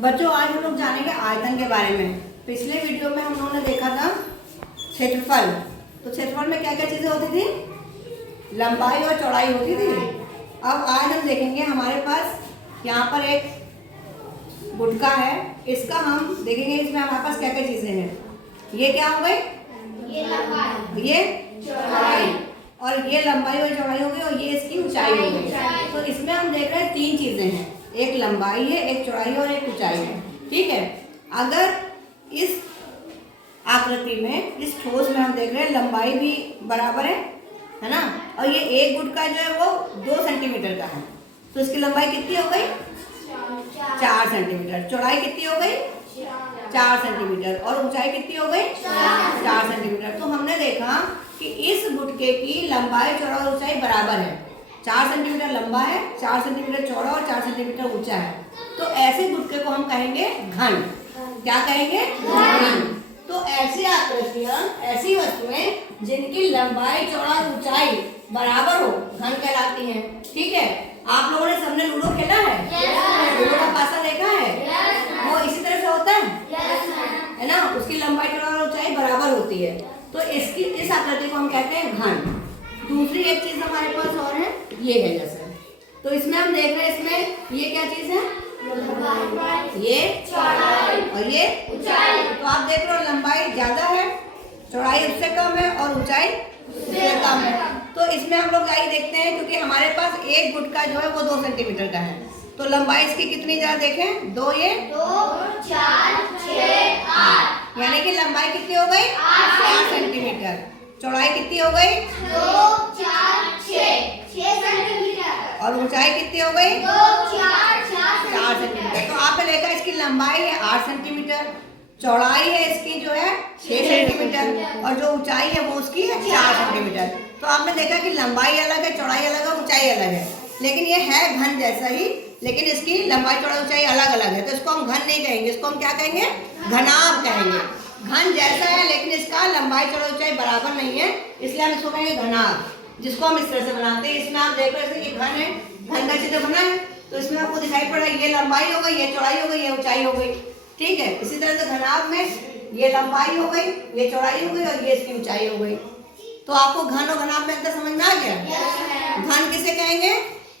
बच्चों आज हम लोग जानेंगे आयतन के बारे में। पिछले वीडियो में हम लोगों ने देखा था क्षेत्रफल। तो क्षेत्रफल में क्या क्या चीजें होती थी? लंबाई और चौड़ाई होती थी। अब आज हम देखेंगे, हमारे पास यहाँ पर एक गुटका है, इसका हम देखेंगे इसमें हमारे पास क्या क्या चीजें हैं। ये क्या हो गई? ये लंबाई, ये चौड़ाई, और ये लंबाई और चौड़ाई हो गई, और ये इसकी ऊंचाई हो गई। तो इसमें हम देख रहे हैं तीन चीजें हैं, एक लंबाई है, एक चौड़ाई और एक ऊंचाई है। ठीक है। अगर इस आकृति में, इस ठोस में हम देख रहे हैं लंबाई भी बराबर है ना, और ये एक गुटका जो है वो 2 सेंटीमीटर का है, तो इसकी लंबाई कितनी हो गई? 4 सेंटीमीटर। चौड़ाई कितनी हो गई? 4 सेंटीमीटर। और ऊंचाई कितनी हो गई? 4 सेंटीमीटर। तो हमने देखा कि इस गुटके की लंबाई, चौड़ा और ऊंचाई बराबर है। 4 सेंटीमीटर लंबा है, 4 सेंटीमीटर चौड़ा और 4 सेंटीमीटर ऊंचा है। तो ऐसे गुटके को हम कहेंगे घन। क्या कहेंगे? घन। तो ऐसी आकृतियां, ऐसी वस्तुएं जिनकी लंबाई, चौड़ा और ऊंचाई बराबर हो, घन कहलाती हैं। ठीक है। आप लोगों ने सबने लूडो खेला है? लूडो का पासा देखा है? वो इसी तरह से होता है ना, उसकी लंबाई, चौड़ा और ऊंचाई बराबर होती है। तो इसकी, इस आकृति को हम कहते हैं घन। दूसरी एक चीज हमारे पास और है, ये है जैसे, तो इसमें हम देख रहे हैं, इसमें ये क्या चीज है? ये चौड़ाई और ये ऊंचाई। तो आप देख रहे हो लंबाई ज्यादा है, चौड़ाई उससे कम है और ऊंचाई उससे कम है। तो इसमें हम लोग यही देखते हैं, क्योंकि हमारे पास एक गुटका जो है वो 2 सेंटीमीटर का है, तो लंबाई इसकी कितनी जरा देखें, 2 ये 2 4 6 8, यानी कि लंबाई कितनी हो गई? 8 सेंटीमीटर। चौड़ाई कितनी हो गई? 2 4 6 सेंटीमीटर। और ऊंचाई कितनी हो गई? 2 4 4 सेंटीमीटर। तो आपने देखा इसकी लंबाई है 8 सेंटीमीटर, चौड़ाई है इसकी जो है 6 सेंटीमीटर, और जो ऊंचाई है वो उसकी है 4 सेंटीमीटर। तो आपने देखा कि लंबाई अलग है, चौड़ाई अलग है, ऊंचाई अलग है, लेकिन ये है घन जैसा ही, लेकिन इसकी लंबाई, चौड़ाई, ऊंचाई अलग अलग है। तो इसको हम घन नहीं कहेंगे, इसको हम क्या कहेंगे? घनाभ कहेंगे। घन जैसा है लेकिन इसका लंबाई, चौड़ाई, ऊंचाई बराबर नहीं है, इसलिए हम इसको कहेंगे घनाभ, जिसको हम इस तरह से बनाते हैं। इसमें आप देख रहे हैं ये घन है, घन का चित्र बना है, तो इसमें आपको दिखाई पड़ रहा है ये लंबाई हो गई, ये चौड़ाई हो गई, ये ऊंचाई हो गई। ठीक है। इसी तरह से घनाभ में ये लंबाई हो गई, ये चौड़ाई हो गई, और ये इसकी ऊंचाई हो गई। तो आपको घन और घनाभ में अंतर समझ में आ गया? घन किसे कहेंगे?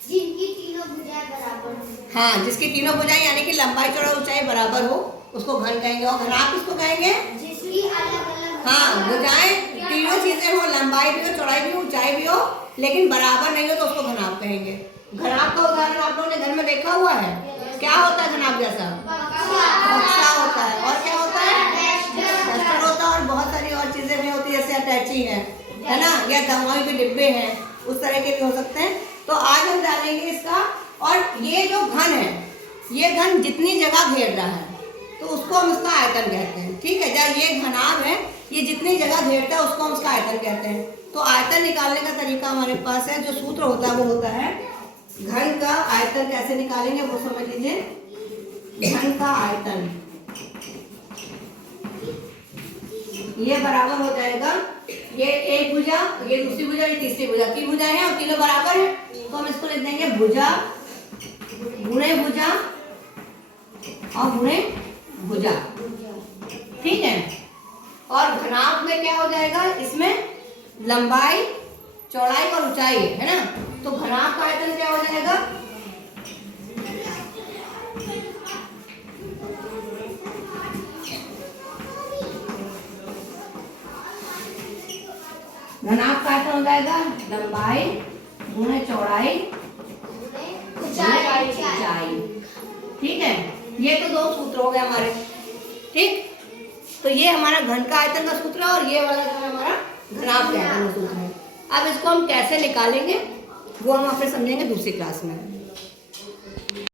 जिनकी तीनों भुजाएं बराबर हो। हाँ, जिसकी तीनों भुजाएं यानी कि लंबाई, चौड़ाई, ऊंचाई बराबर हो, उसको घन कहेंगे। और घनाभ किसको कहेंगे? जिसकी अलग-अलग हाँ, भुजाएं तीनों चीजें हो, लंबाई भी हो, चौड़ाई भी हो, ऊंचाई भी हो, लेकिन बराबर नहीं हो, तो उसको घनाभ कहेंगे। घनाभ का उदाहरण आप लोगों ने घर में देखा हुआ है। क्या होता है घनाभ जैसा? बक्सा होता है, और क्या होता है? डस्टर होता है, और बहुत सारी और चीजें भी होती है, जैसे अटैची है ना, या दवाई के डिब्बे हैं, उस तरह के भी हो सकते हैं। तो आज हम जानेंगे इसका। और ये जो घन है, ये घन जितनी जगह घेर रहा है, तो उसको हम इसका आयतन कहते हैं। ठीक है। जब ये घनाभ है, ये जितनी जगह घेरता है, उसको हम उसका आयतन कहते हैं। तो आयतन निकालने का तरीका हमारे पास है, जो सूत्र होता है वो होता है, घन का आयतन कैसे निकालेंगे वो समझ लीजिए। घन का आयतन ये बराबर हो जाएगा, ये एक भुजा, ये दूसरी भुजा, ये तीसरी भुजा, 3 भुजा है और तीनों बराबर है, तो हम इसको लिख देंगे भुजा गुणे भुजा और गुणे भुजा। ठीक है। और घनाभ में क्या हो जाएगा? इसमें लंबाई, चौड़ाई और ऊंचाई है ना, तो घनाभ का आयतन क्या हो जाएगा? घनाभ का आयतन हो जाएगा लंबाई गुणे चौड़ाई ऊंचाई। ठीक है। ये तो 2 सूत्र हो गए हमारे। ठीक। तो ये हमारा घन का आयतन का सूत्र है, और ये वाला जो है हमारा घनाभ का आयतन का सूत्र है। अब इसको हम कैसे निकालेंगे वो हम आपसे समझेंगे दूसरी क्लास में।